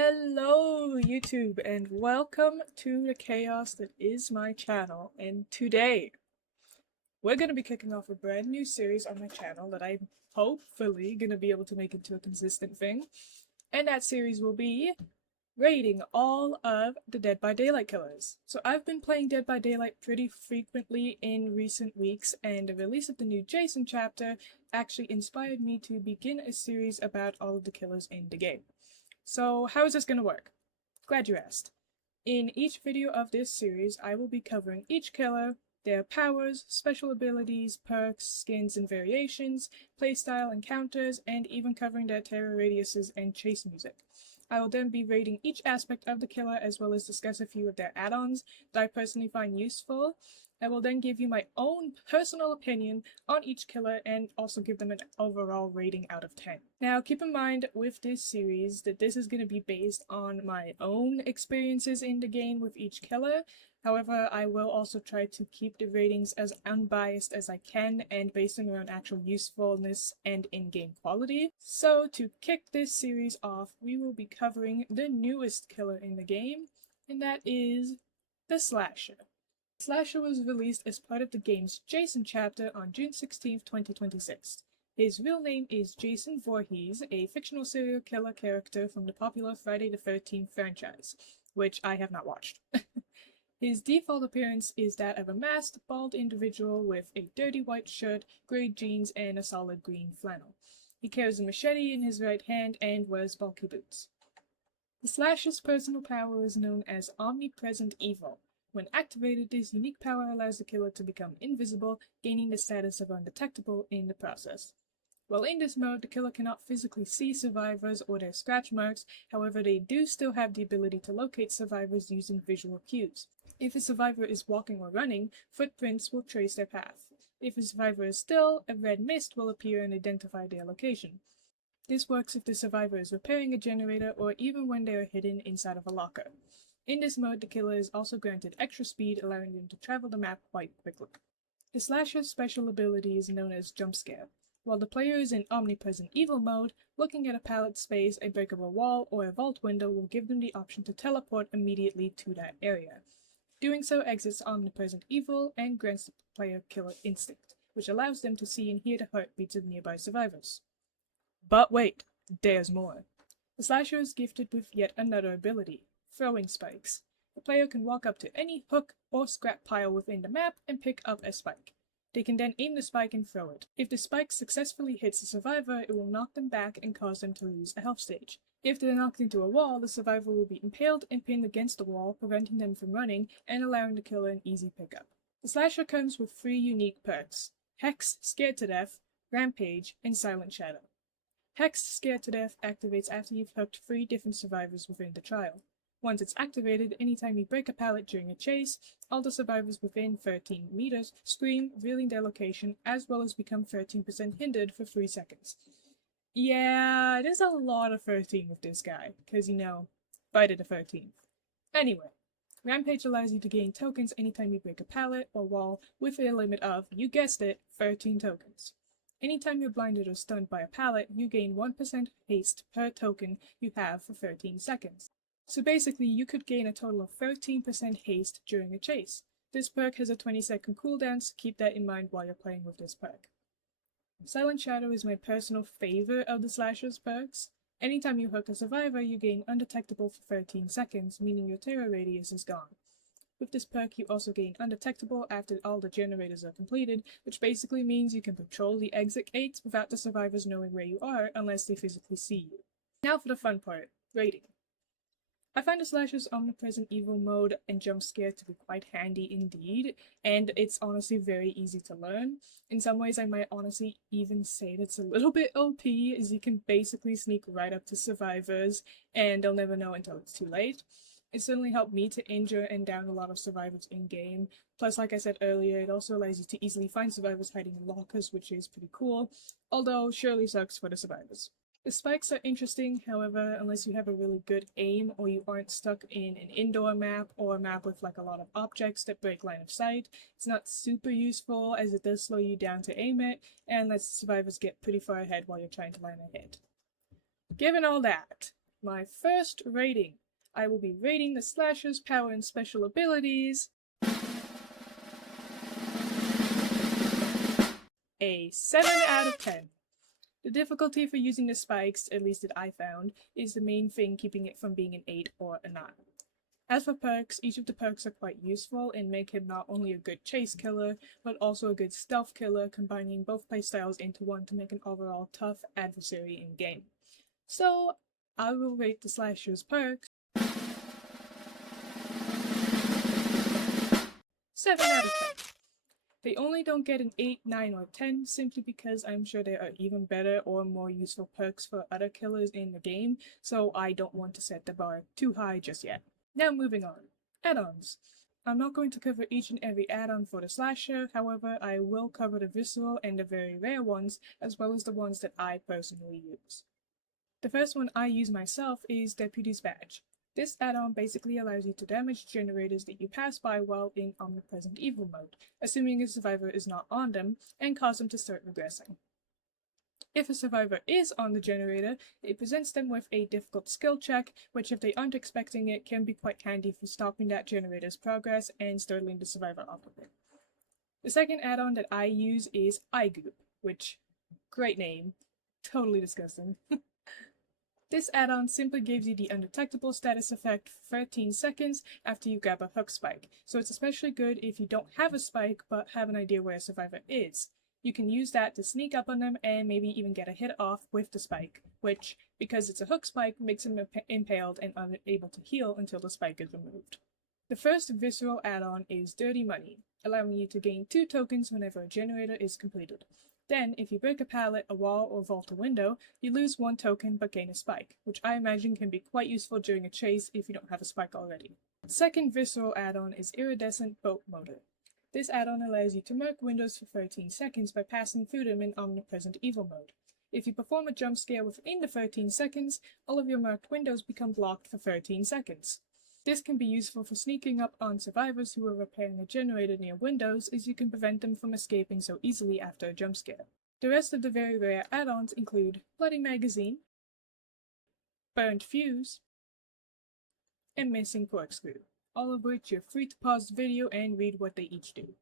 Hello YouTube and welcome to the chaos that is my channel, and today we're going to be kicking off a brand new series on my channel that I'm hopefully going to be able to make into a consistent thing, and that series will be rating all of the Dead by Daylight killers. So I've been playing Dead by Daylight pretty frequently in recent weeks, and the release of the new Jason chapter actually inspired me to begin a series about all of the killers in the game. So how is this going to work? Glad you asked. In each video of this series, I will be covering each killer, their powers, special abilities, perks, skins and variations, playstyle encounters, and even covering their terror radiuses and chase music. I will then be rating each aspect of the killer as well as discuss a few of their add-ons that I personally find useful. I will then give you my own personal opinion on each killer and also give them an overall rating out of 10. Now keep in mind with this series that this is going to be based on my own experiences in the game with each killer. However, I will also try to keep the ratings as unbiased as I can and based around actual usefulness and in-game quality. So to kick this series off, we will be covering the newest killer in the game, and that is the Slasher. Slasher was released as part of the game's Jason chapter on June 16, 2026. His real name is Jason Voorhees, a fictional serial killer character from the popular Friday the 13th franchise, which I have not watched. His default appearance is that of a masked, bald individual with a dirty white shirt, grey jeans, and a solid green flannel. He carries a machete in his right hand and wears bulky boots. The Slasher's personal power is known as Omnipresent Evil. When activated, this unique power allows the killer to become invisible, gaining the status of undetectable in the process. While in this mode, the killer cannot physically see survivors or their scratch marks, however they do still have the ability to locate survivors using visual cues. If a survivor is walking or running, footprints will trace their path. If a survivor is still, a red mist will appear and identify their location. This works if the survivor is repairing a generator or even when they are hidden inside of a locker. In this mode, the killer is also granted extra speed, allowing them to travel the map quite quickly. The Slasher's special ability is known as Jump Scare. While the player is in Omnipresent Evil mode, looking at a pallet space, a breakable wall, or a vault window will give them the option to teleport immediately to that area. Doing so exits Omnipresent Evil and grants the player Killer Instinct, which allows them to see and hear the heartbeats of nearby survivors. But wait, there's more. The Slasher is gifted with yet another ability, Throwing Spikes. The player can walk up to any hook or scrap pile within the map and pick up a spike. They can then aim the spike and throw it. If the spike successfully hits the survivor, it will knock them back and cause them to lose a health stage. If they're knocked into a wall, the survivor will be impaled and pinned against the wall, preventing them from running and allowing the killer an easy pickup. The Slasher comes with 3 unique perks: Hex, Scared to Death, Rampage, and Silent Shadow. Hex, Scared to Death activates after you've hooked 3 different survivors within the trial. Once it's activated, anytime you break a pallet during a chase, all the survivors within 13 meters scream, revealing their location, as well as become 13% hindered for 3 seconds. Yeah, there's a lot of 13 with this guy, because Friday the 13th. Anyway, Rampage allows you to gain tokens anytime you break a pallet or wall with a limit of, you guessed it, 13 tokens. Anytime you're blinded or stunned by a pallet, you gain 1% haste per token you have for 13 seconds. So basically, you could gain a total of 13% haste during a chase. This perk has a 20-second cooldown, so keep that in mind while you're playing with this perk. Silent Shadow is my personal favorite of the Slasher's perks. Anytime you hook a survivor, you gain Undetectable for 13 seconds, meaning your terror radius is gone. With this perk, you also gain Undetectable after all the generators are completed, which basically means you can patrol the exit gates without the survivors knowing where you are unless they physically see you. Now for the fun part, rating. I find the Slasher's Omnipresent Evil mode and Jump Scare to be quite handy indeed, and it's honestly very easy to learn. In some ways I might honestly even say that's a little bit OP, as you can basically sneak right up to survivors and they'll never know until it's too late. It certainly helped me to injure and down a lot of survivors in-game, plus like I said earlier, it also allows you to easily find survivors hiding in lockers, which is pretty cool, although surely sucks for the survivors. The spikes are interesting, however, unless you have a really good aim or you aren't stuck in an indoor map or a map with like a lot of objects that break line of sight. It's not super useful as it does slow you down to aim it and lets the survivors get pretty far ahead while you're trying to line a hit. Given all that, my first rating. I will be rating the slasher's power and special abilities a 7 out of 10. The difficulty for using the spikes, at least that I found, is the main thing keeping it from being an 8 or a 9. As for perks, each of the perks are quite useful and make him not only a good chase killer, but also a good stealth killer, combining both playstyles into one to make an overall tough adversary in game. So, I will rate the slasher's perks 7 out of 10. They only don't get an 8, 9, or 10 simply because I'm sure there are even better or more useful perks for other killers in the game, so I don't want to set the bar too high just yet. Now moving on. Add-ons. I'm not going to cover each and every add-on for the slasher, however I will cover the visceral and the very rare ones, as well as the ones that I personally use. The first one I use myself is Deputy's Badge. This add-on basically allows you to damage generators that you pass by while in Omnipresent Evil mode, assuming a survivor is not on them, and cause them to start regressing. If a survivor is on the generator, it presents them with a difficult skill check, which if they aren't expecting it can be quite handy for stopping that generator's progress and startling the survivor off of it. The second add-on that I use is Eye Goop, which, great name, totally disgusting. This add-on simply gives you the undetectable status effect for 13 seconds after you grab a hook spike, so it's especially good if you don't have a spike but have an idea where a survivor is. You can use that to sneak up on them and maybe even get a hit off with the spike, which, because it's a hook spike, makes him impaled and unable to heal until the spike is removed. The first visceral add-on is Dirty Money, allowing you to gain 2 tokens whenever a generator is completed. Then, if you break a pallet, a wall, or vault a window, you lose 1 token but gain a spike, which I imagine can be quite useful during a chase if you don't have a spike already. The second visceral add-on is Iridescent Boat Motor. This add-on allows you to mark windows for 13 seconds by passing through them in Omnipresent Evil mode. If you perform a jump scare within the 13 seconds, all of your marked windows become blocked for 13 seconds. This can be useful for sneaking up on survivors who are repairing a generator near windows, as you can prevent them from escaping so easily after a jump scare. The rest of the very rare add-ons include Bloody Magazine, Burnt Fuse, and Missing Corkscrew, all of which you're free to pause the video and read what they each do.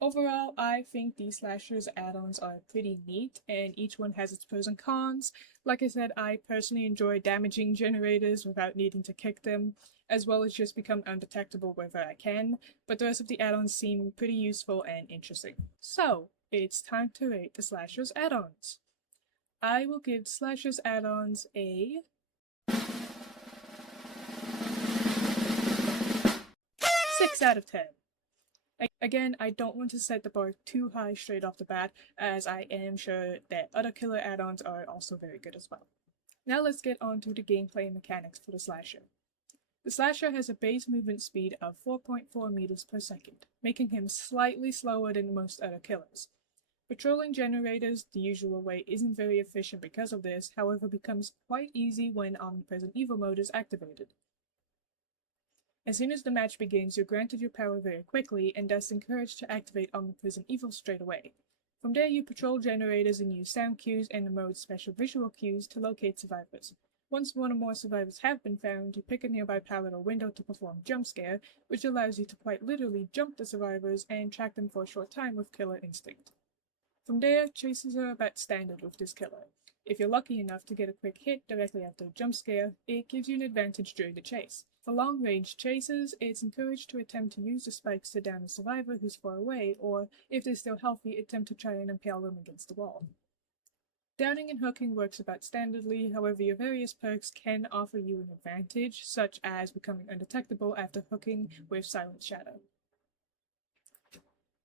Overall, I think these slashers add-ons are pretty neat, and each one has its pros and cons. Like I said, I personally enjoy damaging generators without needing to kick them, as well as just become undetectable wherever I can, but the rest of the add-ons seem pretty useful and interesting. So, it's time to rate the slashers add-ons. I will give slashers add-ons a 6 out of 10. Again, I don't want to set the bar too high straight off the bat, as I am sure that other killer add-ons are also very good as well. Now let's get on to the gameplay and mechanics for the slasher. The slasher has a base movement speed of 4.4 meters per second, making him slightly slower than most other killers. Patrolling generators the usual way isn't very efficient because of this, however becomes quite easy when Omnipresent Evil mode is activated. As soon as the match begins, you're granted your power very quickly, and thus encouraged to activate Omnipresent Evil straight away. From there you patrol generators and use sound cues and the mode's special visual cues to locate survivors. Once one or more survivors have been found, you pick a nearby pallet or window to perform jump scare, which allows you to quite literally jump the survivors and track them for a short time with Killer Instinct. From there, chases are about standard with this killer. If you're lucky enough to get a quick hit directly after a jump scare, it gives you an advantage during the chase. For long-range chases, it's encouraged to attempt to use the spikes to down a survivor who's far away, or, if they're still healthy, attempt to try and impale them against the wall. Downing and hooking works about standardly, however your various perks can offer you an advantage, such as becoming undetectable after hooking with Silent Shadow.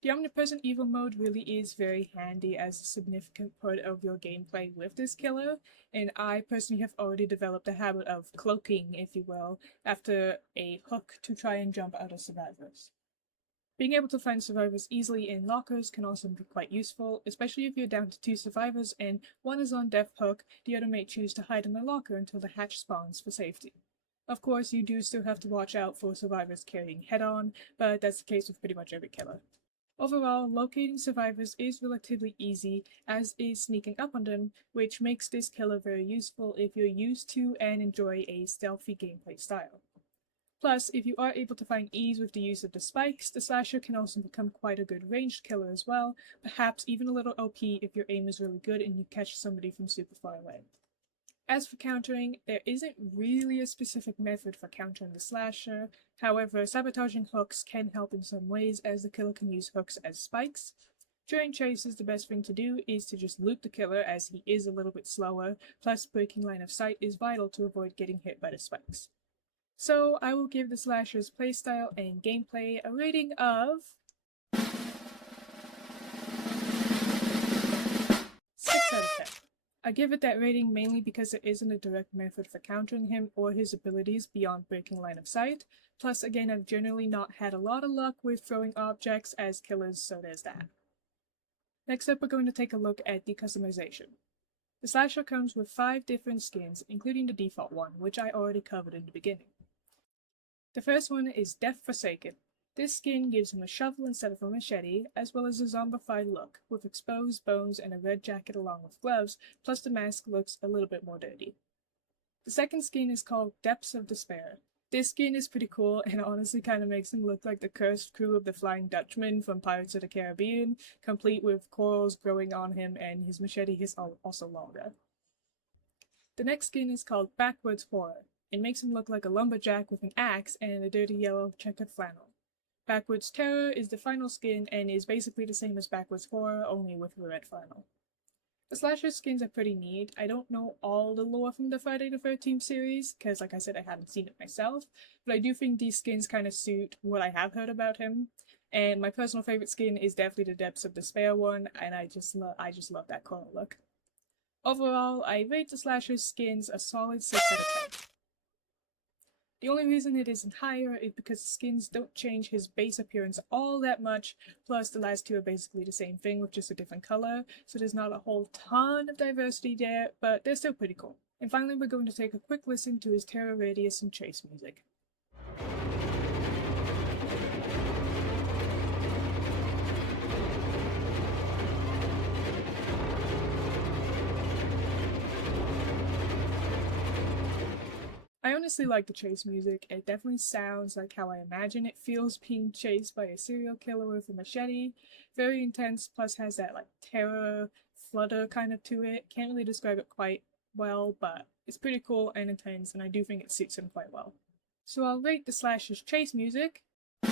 The Omnipresent Evil mode really is very handy as a significant part of your gameplay with this killer, and I personally have already developed a habit of cloaking, if you will, after a hook to try and jump out of survivors. Being able to find survivors easily in lockers can also be quite useful, especially if you're down to 2 survivors and one is on death hook, the other may choose to hide in the locker until the hatch spawns for safety. Of course, you do still have to watch out for survivors carrying head-on, but that's the case with pretty much every killer. Overall, locating survivors is relatively easy, as is sneaking up on them, which makes this killer very useful if you're used to and enjoy a stealthy gameplay style. Plus, if you are able to find ease with the use of the spikes, the slasher can also become quite a good ranged killer as well, perhaps even a little OP if your aim is really good and you catch somebody from super far away. As for countering, there isn't really a specific method for countering the slasher. However, sabotaging hooks can help in some ways, as the killer can use hooks as spikes. During chases, the best thing to do is to just loop the killer, as he is a little bit slower, plus breaking line of sight is vital to avoid getting hit by the spikes. So I will give the slasher's playstyle and gameplay a rating of 6 out of 10. I give it that rating mainly because there isn't a direct method for countering him or his abilities beyond breaking line of sight. Plus, again, I've generally not had a lot of luck with throwing objects as killers, so there's that. Next up, we're going to take a look at the customization. The slasher comes with 5 different skins, including the default one, which I already covered in the beginning. The first one is Death Forsaken. This skin gives him a shovel instead of a machete, as well as a zombified look, with exposed bones and a red jacket along with gloves, plus the mask looks a little bit more dirty. The second skin is called Depths of Despair. This skin is pretty cool and honestly kind of makes him look like the cursed crew of the Flying Dutchman from Pirates of the Caribbean, complete with corals growing on him, and his machete is also longer. The next skin is called Backwards Horror. It makes him look like a lumberjack with an axe and a dirty yellow checkered flannel. Backwards Terror is the final skin and is basically the same as Backwards Horror, only with a red flannel. The slasher skins are pretty neat. I don't know all the lore from the Friday the 13th series, because like I said, I haven't seen it myself, but I do think these skins kind of suit what I have heard about him. And my personal favorite skin is definitely the Depths of Despair one, and I just love that coral look. Overall, I rate the slasher skins a solid 6 out of 10. The only reason it isn't higher is because the skins don't change his base appearance all that much, plus the last two are basically the same thing with just a different color, so there's not a whole ton of diversity there, but they're still pretty cool. And finally, we're going to take a quick listen to his terror radius and chase music. I honestly like the chase music. It definitely sounds like how I imagine it feels being chased by a serial killer with a machete. Very intense, plus has that like terror flutter kind of to it. Can't really describe it quite well, but it's pretty cool and intense, and I do think it suits him quite well. So I'll rate the slasher's chase music 8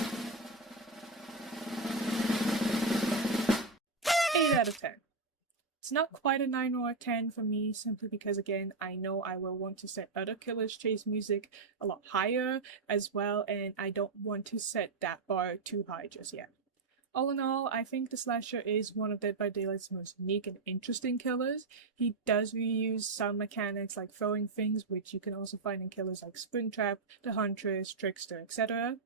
out of 10. It's not quite a 9 or a 10 for me, simply because, again, I know I will want to set other killers' chase music a lot higher as well, and I don't want to set that bar too high just yet. All in all, I think the slasher is one of Dead by Daylight's most unique and interesting killers. He does reuse some mechanics like throwing things, which you can also find in killers like Springtrap, the Huntress, Trickster, etc.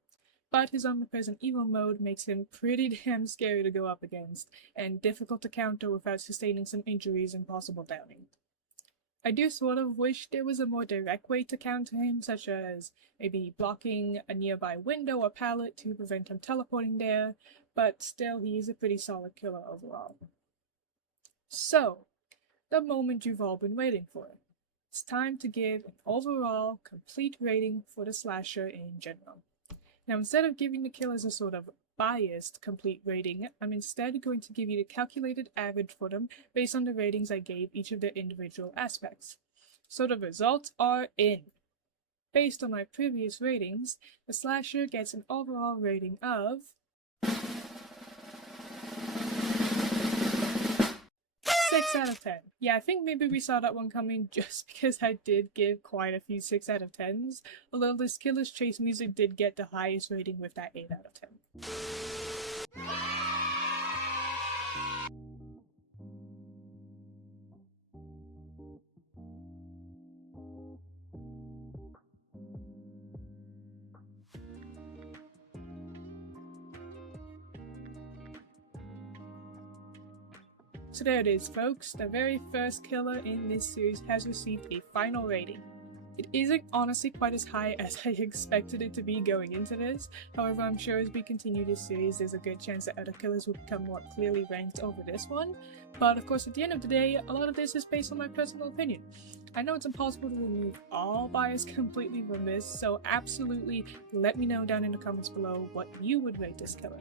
But his omnipresent evil mode makes him pretty damn scary to go up against, and difficult to counter without sustaining some injuries and possible downing. I do sort of wish there was a more direct way to counter him, such as maybe blocking a nearby window or pallet to prevent him teleporting there, but still he is a pretty solid killer overall. So, the moment you've all been waiting for. It's time to give an overall complete rating for the slasher in general. Now, instead of giving the killers a sort of biased complete rating, I'm instead going to give you the calculated average for them based on the ratings I gave each of their individual aspects. So the results are in. Based on my previous ratings, the slasher gets an overall rating of 6 out of 10. Yeah, I think maybe we saw that one coming just because I did give quite a few 6 out of 10s, although this killer's chase music did get the highest rating with that 8 out of 10. So there it is, folks. The very first killer in this series has received a final rating. It isn't honestly quite as high as I expected it to be going into this. However, I'm sure as we continue this series, there's a good chance that other killers will become more clearly ranked over this one. But of course, at the end of the day, a lot of this is based on my personal opinion. I know it's impossible to remove all bias completely from this, so absolutely let me know down in the comments below what you would rate this killer.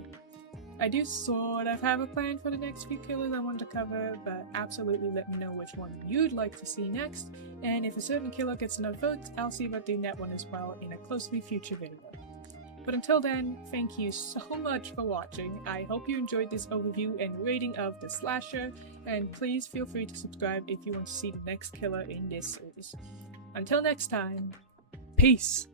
I do sort of have a plan for the next few killers I want to cover, but absolutely let me know which one you'd like to see next, and if a certain killer gets enough votes, I'll see about doing that one as well in a closely future video. But until then, thank you so much for watching. I hope you enjoyed this overview and rating of the slasher, and please feel free to subscribe if you want to see the next killer in this series. Until next time, peace!